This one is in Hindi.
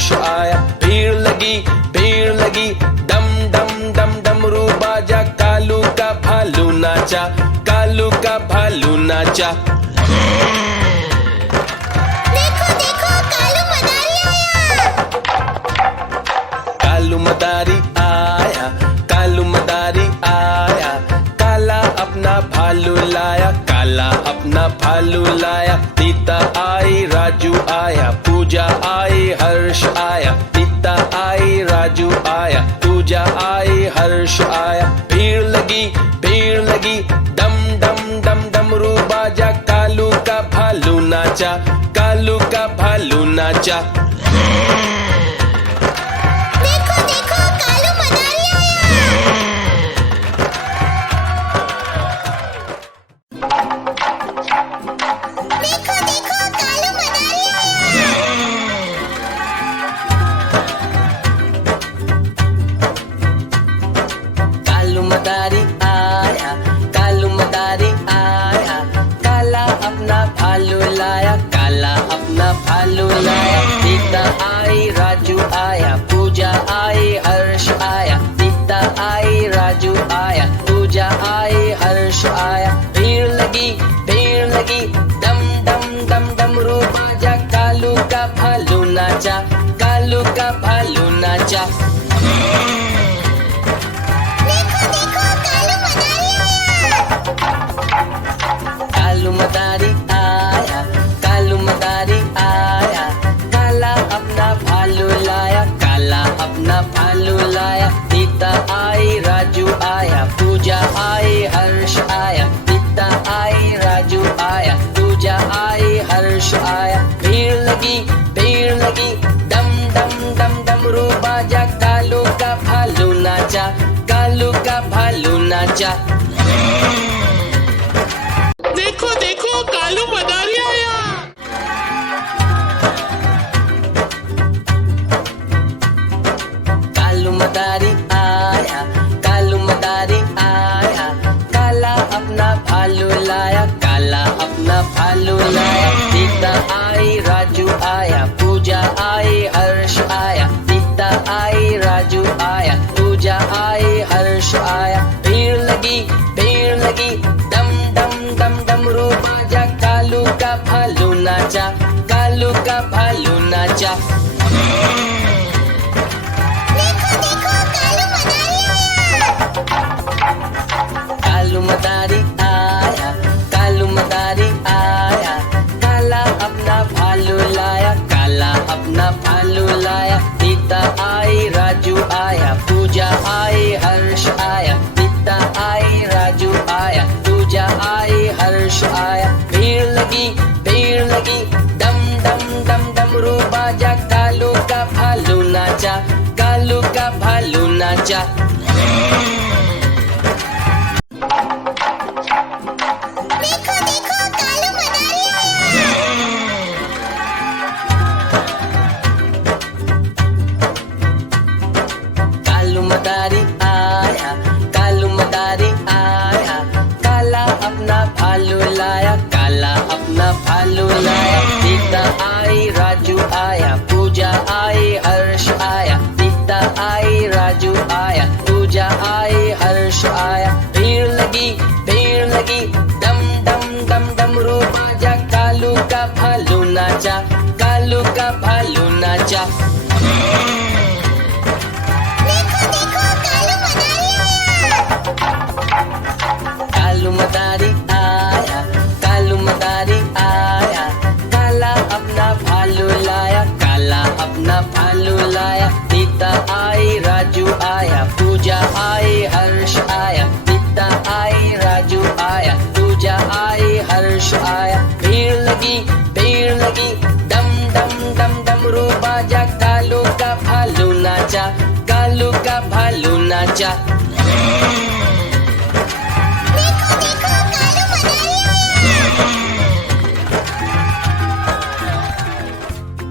हर्ष आया। भीड़ लगी डम डम डम डमरू बाजा, कालू का भालू नाचा, कालू का भालू नाचा। देखो देखो कालू मदारी आया। कालू मदारी आया, कालू मदारी आया, काला अपना भालू लाया, काला अपना भालू लाया। सीता आई राजू आया, पूजा आई हर्ष आया, सीता आई राजू आया, पूजा आई हर्ष आया। भीड़ लगी डम डम डम डमरू बाजा, कालू का भालू नाचा, कालू का भालू नाचा। देखो देखो कालू मदारी आया। देखो देखो कालू मदारी आया। कालू मदारी आया, कालू मदारी आया, काला अपना भालू लाया, काला अपना भालू लाया। सीता आई राजू आया, पूजा आई हर्ष आया, सीता आई राजू आया, पूजा आई हर्ष आया। भीड़ लगी डम डम डम डमरू बाजा, कालू का भालू नाचा, कालू का भालू नाचा। देखो देखो कालू मदारी आया। कालू मदारी आया, कालू मदारी आया, काला अपना भालू लाया, काला अपना भालू लाया। सीता आई राजू आया, पूजा आई हर्ष आया, सीता आई राजू आया, पूजा आई हर्ष आया। भीड़ लगी डम डम डम डमरू बाजा, कालू का भालू नाचा, कालू का भालू नाचा। देखो देखो कालू मदारी आया। कालू मदारी आया, कालू मदारी आया, काला अपना भालू लाया, काला अपना भालू लाया। सीता आई राजू आया, पूजा आई हर्ष आया, सीता आई राजू आया, पूजा आई हर्ष आया। भीड़ लगी डम डम डम डमरू बाजा, कालू का भालू नाचा, कालू का भालू नाचा। देखो देखो कालू मदारी आया। कालू मदारी आया, कालू मदारी आया, काला अपना भालू लाया, काला अपना भालू लाया। सीता आई राजू आया, पूजा आई हर्ष आया, सीता आई राजू आया, पूजा आई हर्ष आया। भीड़ लगी डम डम डम डमरू बाजा, कालू का भालू नाचा, कालू का भालू नाचा। देखो देखो कालू मदारी आया। कालू मदारी आया, कालू मदारी आया, काला अपना भालू लाया, काला अपना भालू लाया। सीता आई राजू आया, पूजा आई हर्ष आया, सीता आई राजू आया, पूजा आई हर्ष आया। भीड़ लगी डम डम डम डमरू बाजा, कालू का भालू नाचा, कालू का भालू नाचा। देखो देखो कालू मदारी आया। कालू मदारी आया, कालू मदारी आया, काला अपना भालू लाया, काला अपना भालू लाया। सीता आई राजू आया, पूजा आई हर्ष आया, सीता आई राजू आया, पूजा आई हर्ष आया। भीड़ लगी डम डम डम डमरू बाजा, कालू का भालू नाचा, कालू का भालू नाचा।